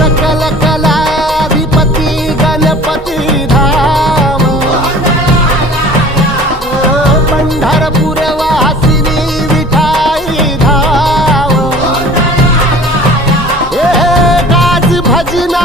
सकल कलाधिपती गणपती धाम। पंढरपूर वासिनी विठाई धाम। हे गाज भजना